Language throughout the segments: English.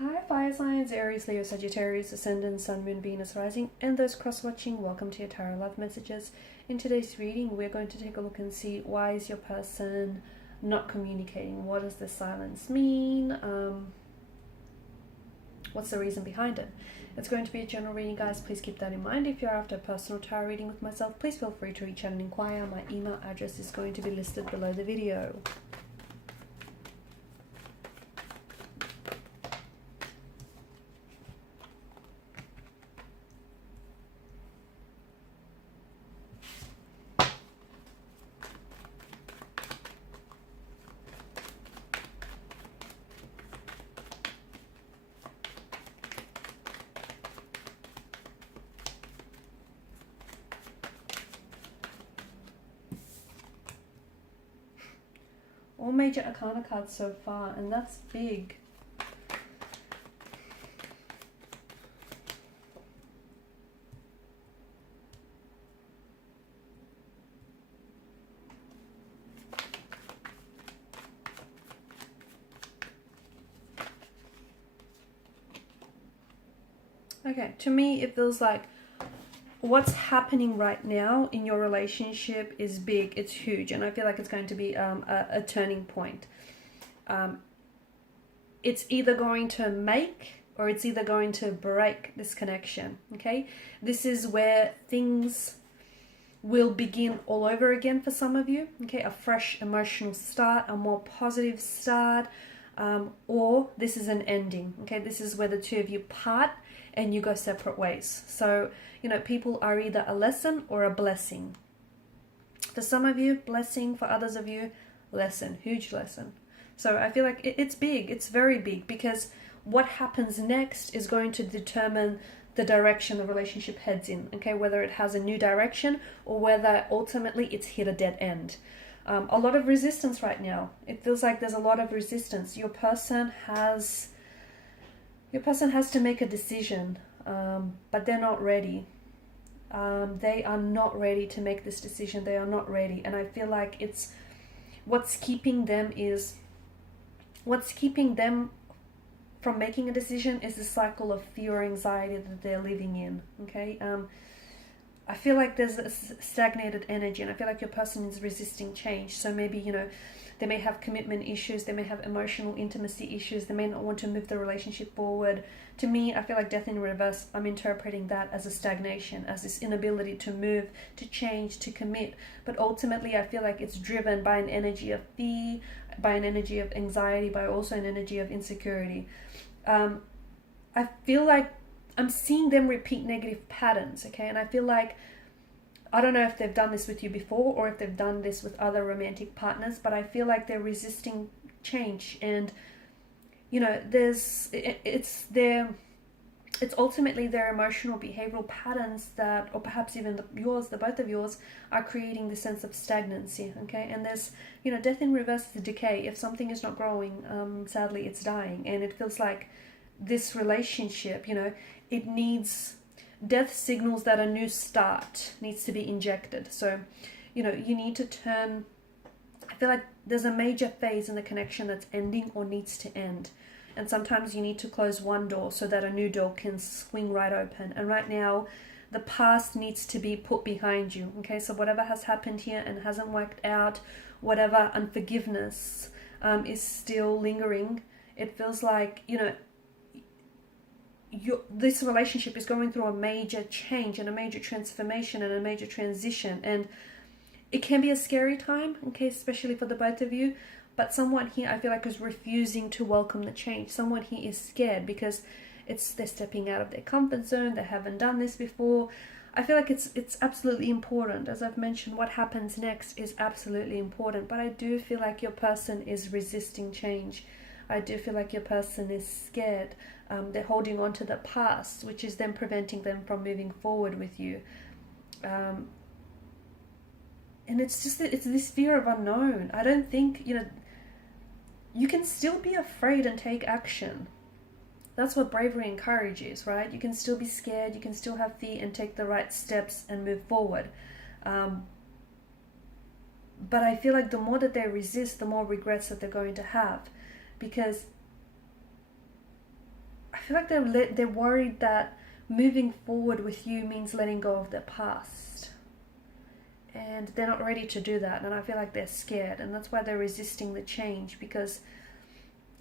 Hi fire signs, Aries, Leo, Sagittarius, Ascendant, Sun, Moon, Venus, Rising, and those cross-watching, welcome to your Tarot Love Messages. In today's reading, we're going to take a look and see why is your person not communicating? What does this silence mean? What's the reason behind it? It's going to be a general reading, guys. Please keep that in mind. If you're after a personal tarot reading with myself, please feel free to reach out and inquire. My email address is going to be listed below the video. All major arcana cards so far, and that's big. Okay, to me it feels like what's happening right now in your relationship is big, it's huge, and I feel like it's going to be a turning point. It's either going to make or it's either going to break this connection, okay? This is where things will begin all over again for some of you, okay? A fresh emotional start, a more positive start, or this is an ending, okay? This is where the two of you part and you go separate ways. So, you know, people are either a lesson or a blessing. For some of you, blessing. For others of you, lesson, huge lesson. So I feel like it's big, it's very big, because what happens next is going to determine the direction the relationship heads in, okay? Whether it has a new direction or whether ultimately it's hit a dead end. A lot of resistance right now. It feels like there's a lot of resistance. Your person has to make a decision, but they're not ready. They are not ready to make this decision. They are not ready. And I feel like it's what's keeping them from making a decision is the cycle of fear or anxiety that they're living in. Okay. I feel like there's a stagnated energy, and I feel like your person is resisting change. So maybe, you know, they may have commitment issues, they may have emotional intimacy issues, they may not want to move the relationship forward. To me, I feel like death in reverse, I'm interpreting that as a stagnation, as this inability to move, to change, to commit. But ultimately, I feel like it's driven by an energy of fear, by an energy of anxiety, by also an energy of insecurity. I feel like I'm seeing them repeat negative patterns, okay? And I feel like, I don't know if they've done this with you before or if they've done this with other romantic partners, but I feel like they're resisting change. And, you know, it's ultimately their emotional behavioral patterns that, or perhaps even the both of yours, are creating this sense of stagnancy, okay? And there's, you know, death in reverse is decay. If something is not growing, sadly, it's dying. And it feels like this relationship, you know, it needs, death signals that a new start needs to be injected. So, you know, you need to turn, I feel like there's a major phase in the connection that's ending or needs to end. And sometimes you need to close one door so that a new door can swing right open. And right now, the past needs to be put behind you, okay? So whatever has happened here and hasn't worked out, whatever unforgiveness is still lingering, it feels like, you know, this relationship is going through a major change and a major transformation and a major transition, and it can be a scary time, okay, especially for the both of you. But someone here, I feel like, is refusing to welcome the change. Someone here is scared because they're stepping out of their comfort zone. They haven't done this before. I feel like it's absolutely important. As I've mentioned, what happens next is absolutely important, but I do feel like your person is resisting change. I do feel like your person is scared. They're holding on to the past, which is then preventing them from moving forward with you. And it's just that it's this fear of unknown. I don't think, you know, you can still be afraid and take action. That's what bravery and courage is, right? You can still be scared, you can still have fear and take the right steps and move forward. But I feel like the more that they resist, the more regrets that they're going to have. Because feel like they're worried that moving forward with you means letting go of their past. And they're not ready to do that. And I feel like they're scared. And that's why they're resisting the change, because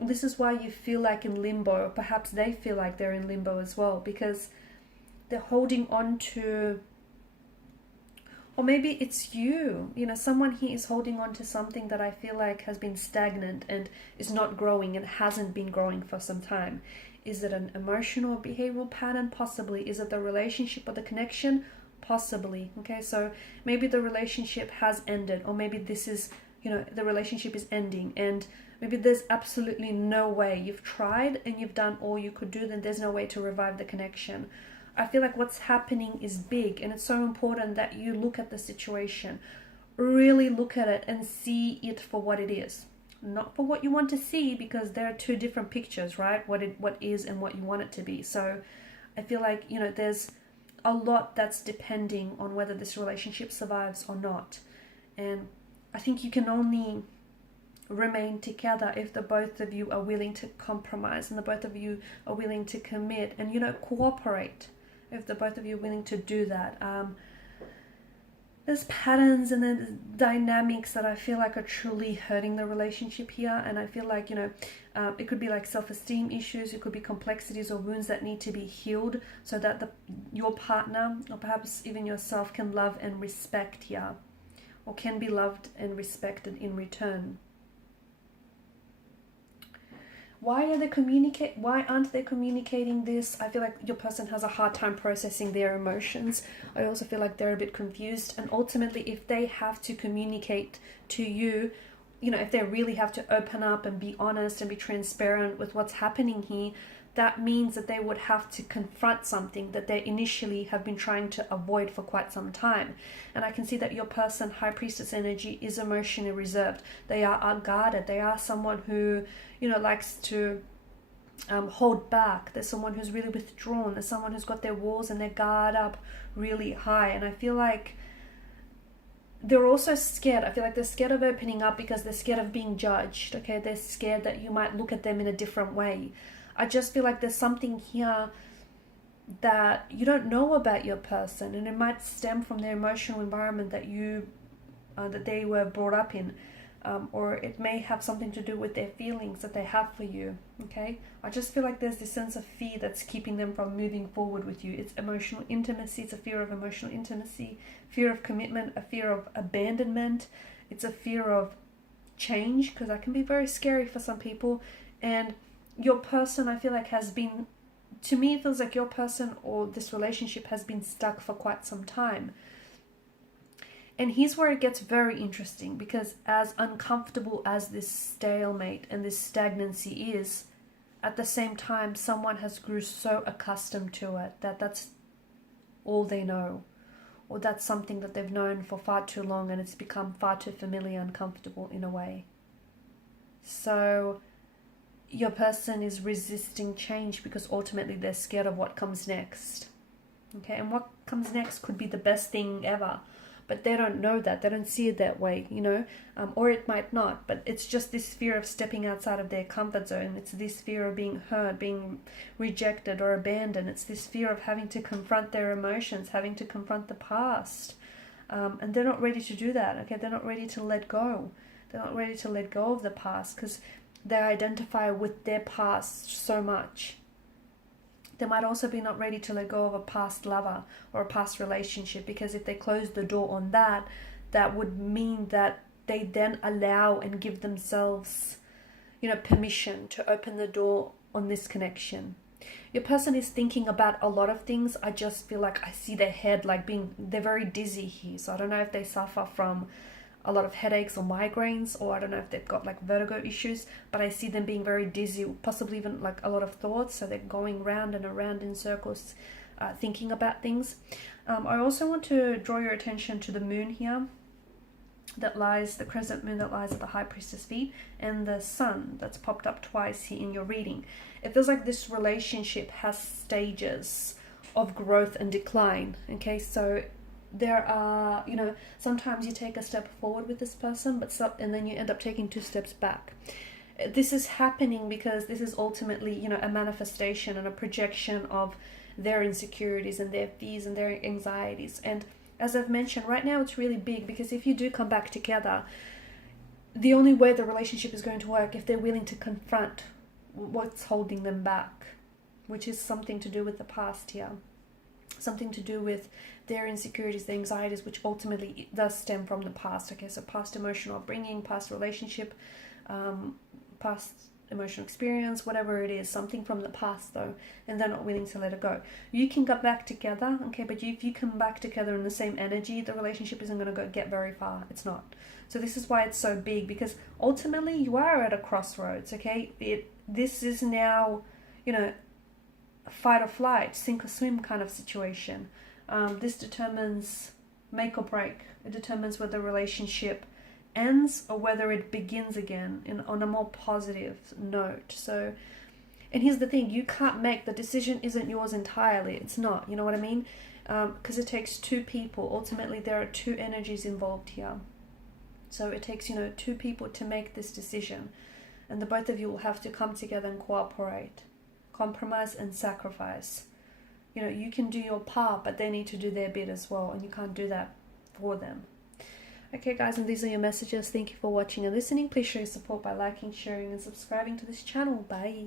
this is why you feel like in limbo, or perhaps they feel like they're in limbo as well, because they're holding on to, or maybe it's you, someone here is holding on to something that I feel like has been stagnant and is not growing and hasn't been growing for some time. Is it an emotional or behavioral pattern? Possibly. Is it the relationship or the connection? Possibly. Okay, so maybe the relationship has ended, or maybe this is, the relationship is ending, and maybe there's absolutely no way. You've tried and you've done all you could do, then there's no way to revive the connection. I feel like what's happening is big, and it's so important that you look at the situation, really look at it and see it for what it is. Not for what you want to see, because there are two different pictures, right? What is and what you want it to be. So I feel like, there's a lot that's depending on whether this relationship survives or not. And I think you can only remain together if the both of you are willing to compromise, and the both of you are willing to commit and, cooperate. If the both of you are willing to do that. There's patterns and there's dynamics that I feel like are truly hurting the relationship here. And I feel like, it could be like self-esteem issues. It could be complexities or wounds that need to be healed so that your partner, or perhaps even yourself, can love and respect here, or can be loved and respected in return. Why aren't they communicating this? I feel like your person has a hard time processing their emotions. I also feel like they're a bit confused. And ultimately, if they have to communicate to you, if they really have to open up and be honest and be transparent with what's happening here, that means that they would have to confront something that they initially have been trying to avoid for quite some time. And I can see that your person, High Priestess energy, is emotionally reserved. They are guarded. They are someone who, likes to hold back. There's someone who's really withdrawn. There's someone who's got their walls and their guard up really high. And I feel like they're also scared. I feel like they're scared of opening up because they're scared of being judged. Okay, they're scared that you might look at them in a different way. I just feel like there's something here that you don't know about your person, and it might stem from their emotional environment that they were brought up in, or it may have something to do with their feelings that they have for you. Okay, I just feel like there's this sense of fear that's keeping them from moving forward with you. It's emotional intimacy. It's a fear of emotional intimacy, fear of commitment, a fear of abandonment. It's a fear of change, because that can be very scary for some people. And your person, I feel like, to me, it feels like your person or this relationship has been stuck for quite some time. And here's where it gets very interesting, because as uncomfortable as this stalemate and this stagnancy is, at the same time, someone has grew so accustomed to it that that's all they know, or that's something that they've known for far too long, and it's become far too familiar and comfortable in a way. So your person is resisting change because ultimately they're scared of what comes next. Okay, and what comes next could be the best thing ever, but they don't know that. They don't see it that way, or it might not, but it's just this fear of stepping outside of their comfort zone. It's this fear of being hurt, being rejected or abandoned. It's this fear of having to confront their emotions, having to confront the past, and they're not ready to do that. Okay, they're not ready to let go. They're not ready to let go of the past because they identify with their past so much. They might also be not ready to let go of a past lover or a past relationship, because if they close the door on that, that would mean that they then allow and give themselves, permission to open the door on this connection. Your person is thinking about a lot of things. I just feel like I see their head they're very dizzy here. So I don't know if they suffer from a lot of headaches or migraines, or I don't know if they've got vertigo issues, but I see them being very dizzy, possibly even a lot of thoughts. So they're going round and around in circles, thinking about things. I also want to draw your attention to the moon here, the crescent moon that lies at the High Priestess feet, and the sun that's popped up twice here in your reading. It feels like this relationship has stages of growth and decline. Okay, so there are, sometimes you take a step forward with this person, and then you end up taking 2 steps back. this is happening because this is ultimately, you know, a manifestation and a projection of their insecurities and their fears and their anxieties. And as I've mentioned, right now it's really big, because if you do come back together, the only way the relationship is going to work if they're willing to confront what's holding them back, which is something to do with the past here, something to do with their insecurities, their anxieties, which ultimately does stem from the past. Okay, so past emotional upbringing, past relationship, past emotional experience, whatever it is, something from the past though, and they're not willing to let it go. You can get back together, okay, but if you come back together in the same energy, the relationship isn't going to get very far. It's not. So this is why it's so big, because ultimately you are at a crossroads, okay? This is now, you know, a fight or flight, sink or swim kind of situation. This determines make or break. It determines whether the relationship ends or whether it begins again on a more positive note. So, and here's the thing, you can't make, the decision isn't yours entirely. It's not, you know what I mean? Because it takes two people. Ultimately, there are two energies involved here. So it takes, you know, two people to make this decision. And the both of you will have to come together and cooperate, compromise and sacrifice. You know, you can do your part, but they need to do their bit as well, and you can't do that for them. Okay guys, and these are your messages. Thank you for watching and listening. Please show your support by liking, sharing and subscribing to this channel. Bye.